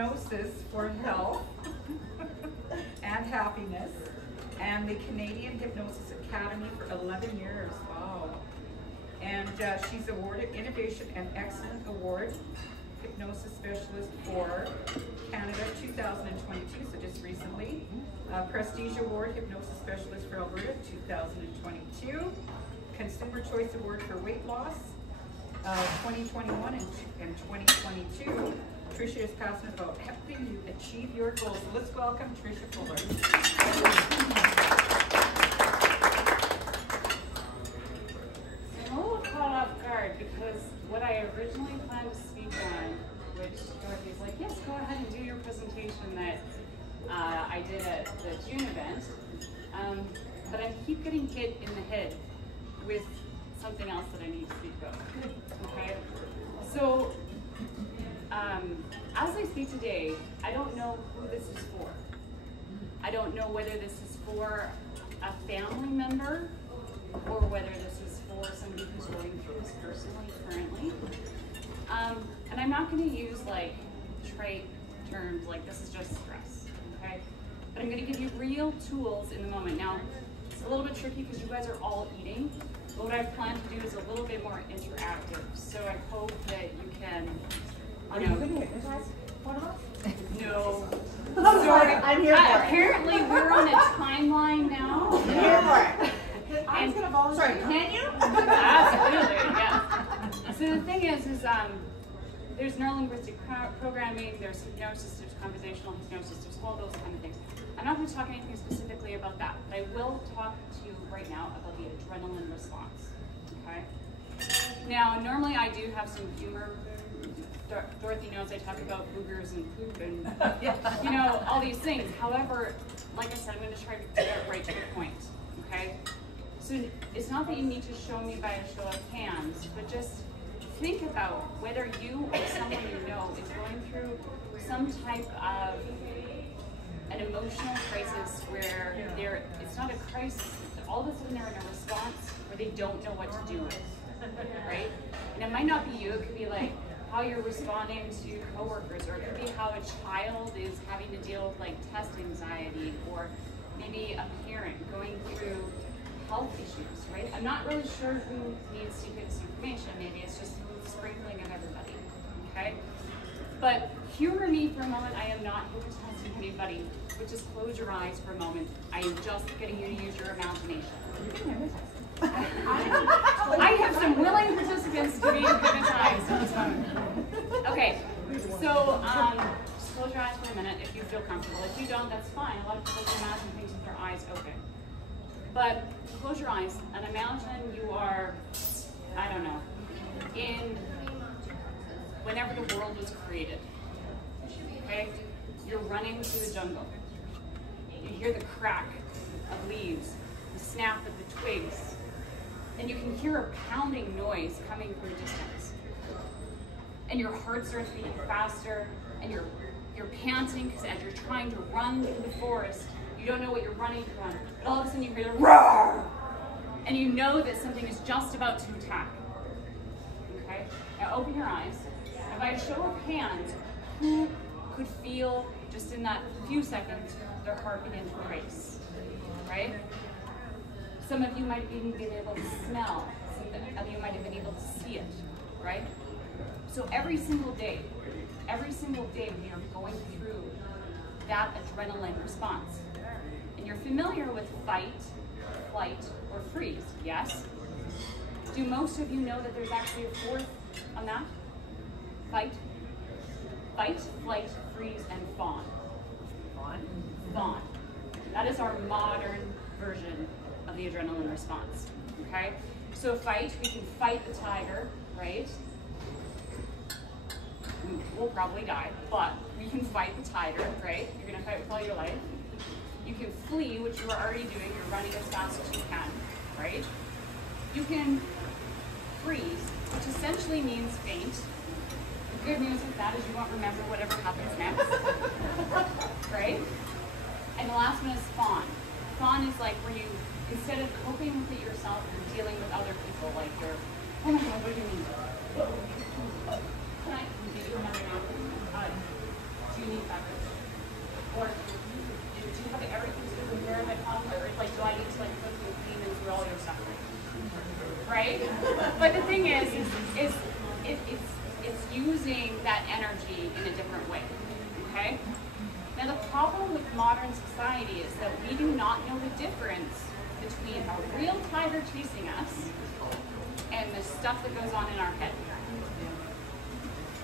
Hypnosis for health and happiness, and the Canadian Hypnosis Academy for 11 years. Wow. And she's awarded Innovation and Excellent Award, Hypnosis Specialist for Canada 2022, so just recently. Prestige Award, Hypnosis Specialist for Alberta 2022. Consumer Choice Award for Weight Loss 2021 and 2022. Trisha is passionate about helping you achieve your goals. So let's welcome Trisha Fuller. I'm a little caught off guard because what I originally planned to speak on, which Dorothy's like, yes, go ahead and do your presentation that I did at the June event, but I keep getting hit in the head with something else that I need to speak about. Okay, so as I speak today, I don't know who this is for. I don't know whether this is for a family member or whether this is for somebody who's going through this personally currently. And I'm not going to use like trite terms like this is just stress, okay? But I'm going to give you real tools in the moment. Now, it's a little bit tricky because you guys are all eating. But what I've planned to do is a little bit more interactive. So I hope that you can, Are you going to hypnotize one of us? No. Sorry, I'm here for it. Apparently we're on a timeline now. I'm here for it. I was going to volunteer. Sorry, can you? Absolutely, yeah. So the thing is there's neurolinguistic programming, there's hypnosis, there's conversational hypnosis, there's all those kind of things. I'm not going to talk anything specifically about that, but I will talk to you right now about the adrenaline response, okay? Now, normally I do have some humor. Dorothy knows I talk about boogers and poop and, you know, all these things. However, like I said, I'm going to try to get right to the point, okay? So it's not that you need to show me by a show of hands, but just think about whether you or someone you know is going through some type of an emotional crisis where it's not a crisis, all of a sudden they're in a response where they don't know what to do with, right? And it might not be you, it could be like how you're responding to coworkers, or it could be how a child is having to deal with like test anxiety, or maybe a parent going through health issues, right? I'm not really sure who needs to get this information. Maybe it's just sprinkling of everybody, okay? But humor me for a moment. I am not hypnotizing anybody, but just close your eyes for a moment. I am just getting you to use your imagination. I have some willing participants to be hypnotized at this moment. Okay, so just close your eyes for a minute if you feel comfortable. If you don't, that's fine. A lot of people can imagine things with their eyes open. But close your eyes and imagine you are, I don't know, in whenever the world was created. Okay? You're running through the jungle. You hear the crack of leaves, the snap of the twigs, and you can hear a pounding noise coming from a distance. And your heart starts beating faster, and you're panting because as you're trying to run through the forest, you don't know what you're running from, but all of a sudden you hear the roar, and you know that something is just about to attack. Okay? Now open your eyes, and by a show of hands, who could feel just in that few seconds their heart begin to race? Right? Some of you might have even been able to smell. Some of you might have been able to see it. Right? So every single day we are going through that adrenaline response. And you're familiar with fight, flight, or freeze, yes? Do most of you know that there's actually a fourth on that? Fight, flight, freeze, and fawn. Fawn. That is our modern version of the adrenaline response, okay? So fight, we can fight the tiger, right? We'll probably die, but we can fight the tiger, right? You're gonna fight with all your life. You can flee, which you are already doing. You're running as fast as you can, right? You can freeze, which essentially means faint. The good news with that is you won't remember whatever happens next, right? And the last one is fawn. Fawn is like where you, instead of coping with it yourself, you're dealing with other people. Like you're, oh my God, what do you mean? Can I give you another napkin? Do you need way, okay? Now the problem with modern society is that we do not know the difference between a real tiger chasing us and the stuff that goes on in our head.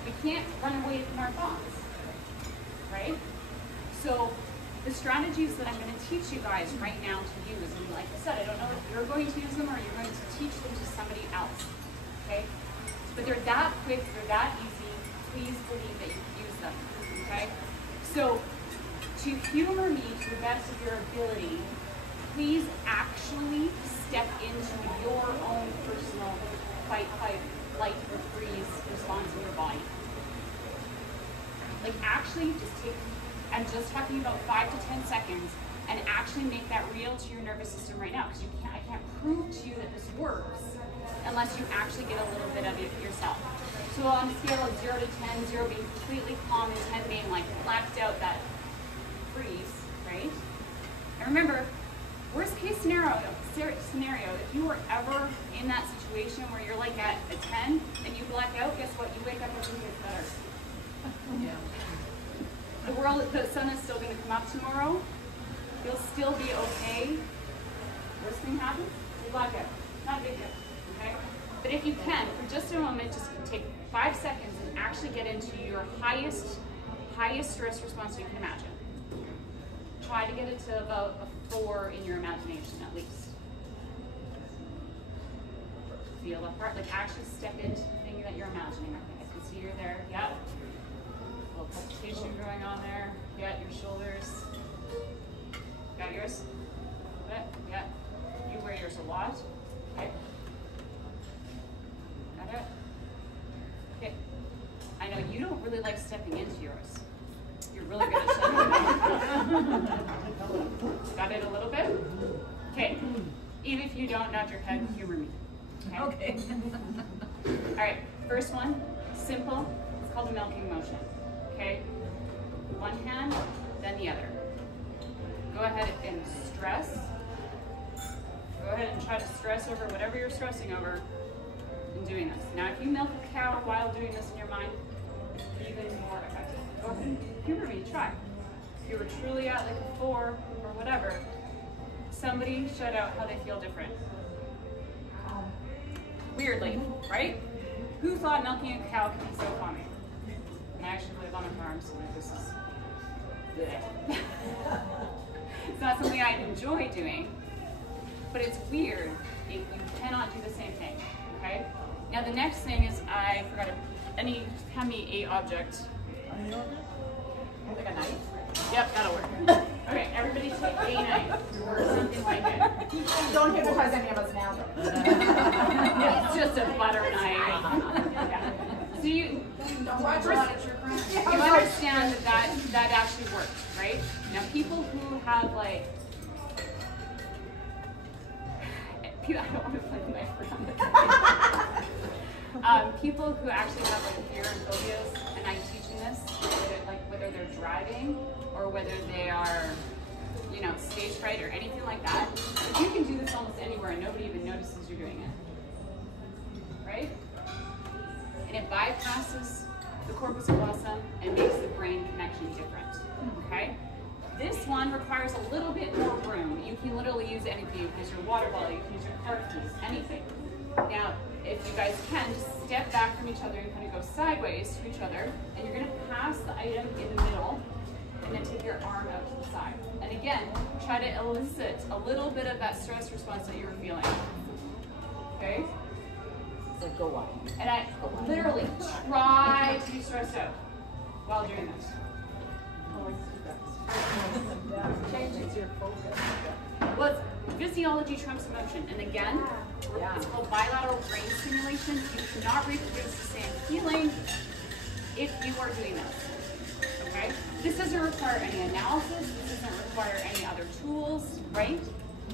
We can't run away from our thoughts, right? So the strategies that I'm going to teach you guys right now to use, and like I said, I don't know if you're going to use them or you're going to teach them to somebody else, okay? But they're that quick, they're that easy. Please believe that you can use them, okay? So to humor me to the best of your ability, please actually step into your own personal fight, flight, or freeze response in your body. Like actually just take, I'm just talking about 5 to 10 seconds, and actually make that real to your nervous system right now, because I can't prove to you that this works unless you actually get a little bit of it yourself. So on a scale of 0 to 10, 0 being completely calm and 10 being like blacked out, that freeze, right? And remember, worst case scenario, if you were ever in that situation where you're like at a 10 and you black out, guess what? You wake up and everything gets better. Yeah. The sun is still going to come up tomorrow. You'll still be okay. Worst thing happens, you black out. Not a big deal, okay? But if you can, for just a moment, just take 5 seconds and actually get into your highest stress response you can imagine. Try to get it to about a 4 in your imagination at least. Feel the heart, like actually step into the thing that you're imagining. I can see you're there, yeah. A little palpitation going on there. Yeah, your shoulders. Got yours? Yeah. You wear yours a lot. Okay. Got it? Okay. I know you don't really like stepping into yours. You're really good at stepping into yours. Got it a little bit? Okay. Even if you don't nod your head, humor me. Okay. All right. First one, simple. It's called a milking motion. Okay. One hand, then the other. Go ahead and stress. Go ahead and try to stress over whatever you're stressing over in doing this. Now, if you milk a cow while doing this in your mind, it's even more effective. Go ahead and humor me, try. If you were truly at like a 4 or whatever, somebody shout out how they feel different. Weirdly, right? Who thought milking a cow could be so calming? And I actually live on a farm, so like this is bleh. It's not something I enjoy doing, but it's weird if you cannot do the same thing, okay? Now the next thing is, I forgot hand me a object. Like a knife? Yep, that'll work. Okay, everybody take a knife or something like it. Don't hypnotize any of us now. It's just a butter knife. Yeah. So you understand that actually works, right? Now people who have like, I don't want to put the knife around the people who actually have like fear and phobias, and I'm teaching this, whether they're driving or whether they are, stage fright or anything like that, you can do this almost anywhere and nobody even notices you're doing it, right? And it bypasses the corpus callosum and makes the brain connection different, okay? This one requires a little bit more room. You can literally use anything. You can use your water bottle, you can use your car keys, anything. Now, if you guys can, just step back from each other and kind of go sideways to each other, and you're gonna pass the item in the middle, and then take your arm out to the side. And again, try to elicit a little bit of that stress response that you were feeling, okay? So go on. And I literally try to be stressed out while doing this. Changes your focus. Well, physiology trumps emotion. And again, it's called bilateral brain stimulation. You cannot reproduce the same feeling if you are doing this, okay? This doesn't require any analysis. This doesn't require any other tools, right?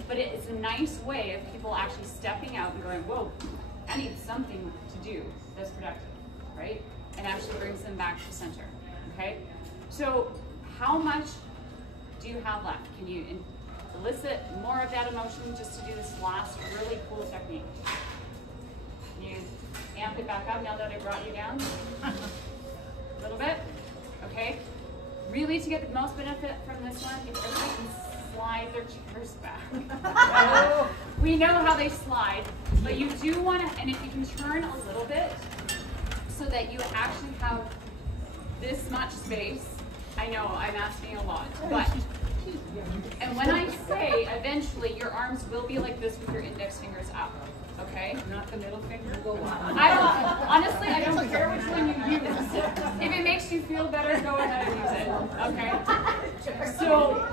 But it's a nice way of people actually stepping out and going, whoa, I need something to do that's productive, right? And actually brings them back to center, okay? So how much do you have left? Can you elicit more of that emotion just to do this last really cool technique? Can you amp it back up now that I brought you down? A little bit? okay? Really, to get the most benefit from this one, if everybody can slide their chairs back. We know how they slide, but you do want to, and if you can turn a little bit so that you actually have this much space. I know I'm asking a lot, but, and when I say eventually your arms will be like this with your index fingers up, okay? Not the middle finger. Go on. Honestly, I don't care which one you use. If it makes you feel better, go ahead and use it, okay? So,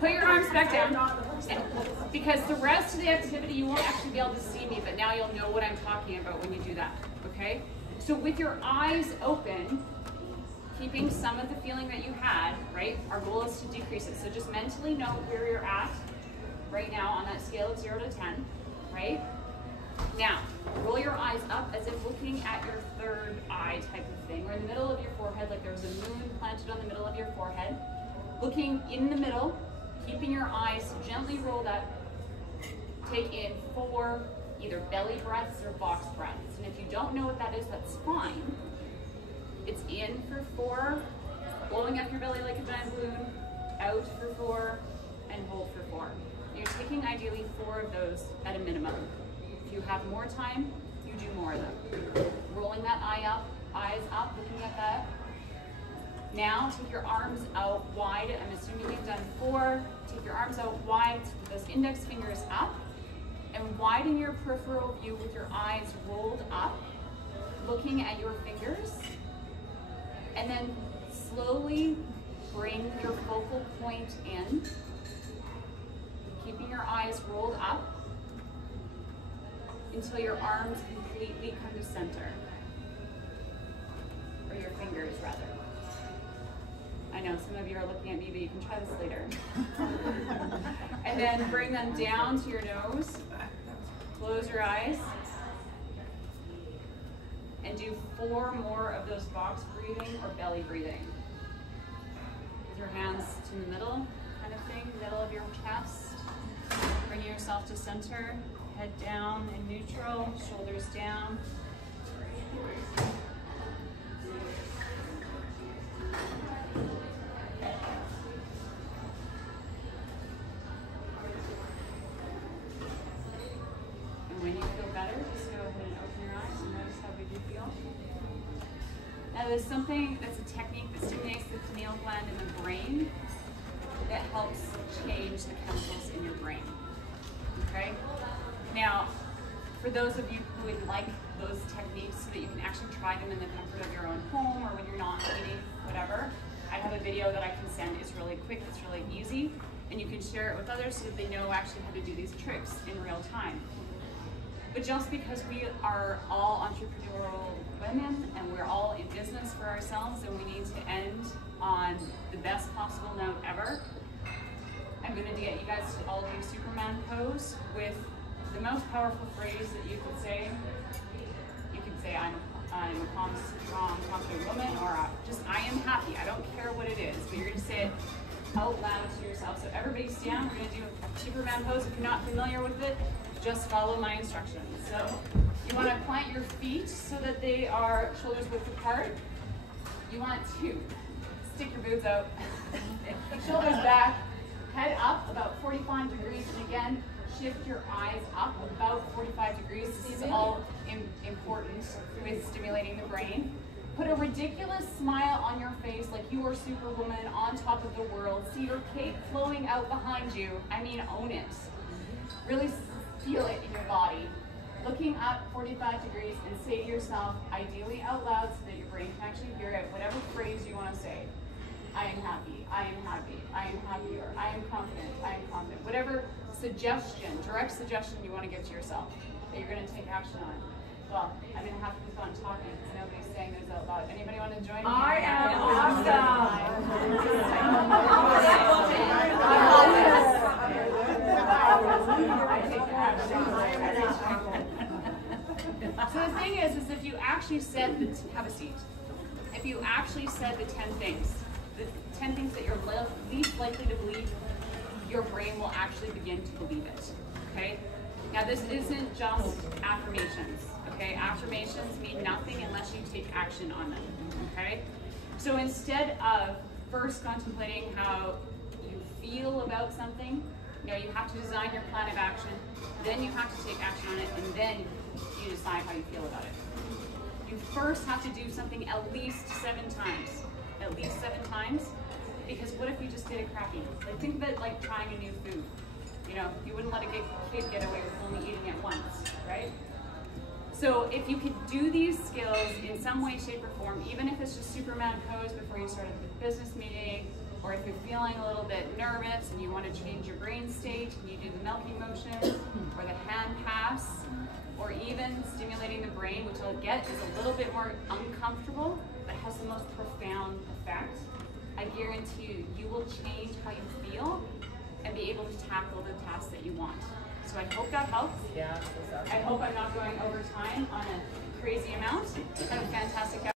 put your arms back down, because the rest of the activity you won't actually be able to see me, but now you'll know what I'm talking about when you do that, okay? So with your eyes open, keeping some of the feeling that you had, right? Our goal is to decrease it. So just mentally note where you're at right now on that scale of 0 to 10, right? Now, roll your eyes up as if looking at your third eye type of thing, or in the middle of your forehead, like there was a moon planted on the middle of your forehead. Looking in the middle, keeping your eyes gently rolled up. Take in 4 either belly breaths or box breaths. And if you don't know what that is, that's fine. It's in for 4, blowing up your belly like a giant balloon, out for 4, and hold for 4. You're taking ideally 4 of those at a minimum. If you have more time, you do more of them. Rolling that eyes up, looking at that. Now take your arms out wide. I'm assuming you've done 4. Take your arms out wide, those index fingers up, and widen your peripheral view with your eyes rolled up, looking at your fingers. And then slowly bring your focal point in, keeping your eyes rolled up until your arms completely come to center, or your fingers rather. I know some of you are looking at me, but you can try this later. And then bring them down to your nose, close your eyes, and do 4 more of those box breathing or belly breathing. With your hands to the middle, kind of thing, middle of your chest. Bring yourself to center, head down in neutral, shoulders down. And when you feel better, just go ahead and open your eyes and notice how good you feel. Now there's something that's a technique that stimulates the pineal gland in the brain that helps change the chemicals in your brain. Okay? Now, for those of you who would like those techniques so that you can actually try them in the comfort of your own home or when you're not eating, whatever, I have a video that I can send. It's really quick, it's really easy, and you can share it with others so that they know actually how to do these tricks in real time. But just because we are all entrepreneurial women and we're all in business for ourselves and we need to end on the best possible note ever, I'm going to get you guys to all do Superman pose with the most powerful phrase that you could say. You could say, I'm a calm, strong, confident woman, or just, I am happy. I don't care what it is, but you're going to say it out loud to yourself. So everybody stand. We're going to do Superman pose. If you're not familiar with it, just follow my instructions. So you want to plant your feet so that they are shoulders width apart. You want to stick your boots out, shoulders back, head up about 45 degrees, and again, shift your eyes up about 45 degrees. This is all important with stimulating the brain. Put a ridiculous smile on your face like you are Superwoman on top of the world. See your cape flowing out behind you. I mean, own it. Really feel it in your body. Looking up 45 degrees and say to yourself, ideally out loud so that your brain can actually hear it, whatever phrase you want to say. I am happy, I am happy, I am happier, I am confident, I am confident. Whatever suggestion, direct suggestion you want to give to yourself that you're going to take action on. Well, I'm going to have to keep on talking because nobody's saying this out loud. Anybody want to join me? I am awesome. So the thing is if you actually said, have a seat. If you actually said the 10 things that you're least likely to believe, your brain will actually begin to believe it, okay? Now this isn't just affirmations, okay? Affirmations mean nothing unless you take action on them. okay? So instead of first contemplating how you feel about something, you have to design your plan of action, then you have to take action on it, and then you decide how you feel about it. You first have to do something at least 7 times. At least 7 times, because what if you just did it crappy? Like, think of it like trying a new food. You wouldn't let a kid get away with only eating it once, right? So if you could do these skills in some way, shape, or form, even if it's just Superman pose before you start a business meeting, or if you're feeling a little bit nervous and you want to change your brain state, and you do the milking motion, or the hand pass, or even stimulating the brain, which I'll get is a little bit more uncomfortable, but has the most profound effect. I guarantee you, you will change how you feel and be able to tackle the tasks that you want. So I hope that helps. Yeah. I hope I'm not going over time on a crazy amount. Have a fantastic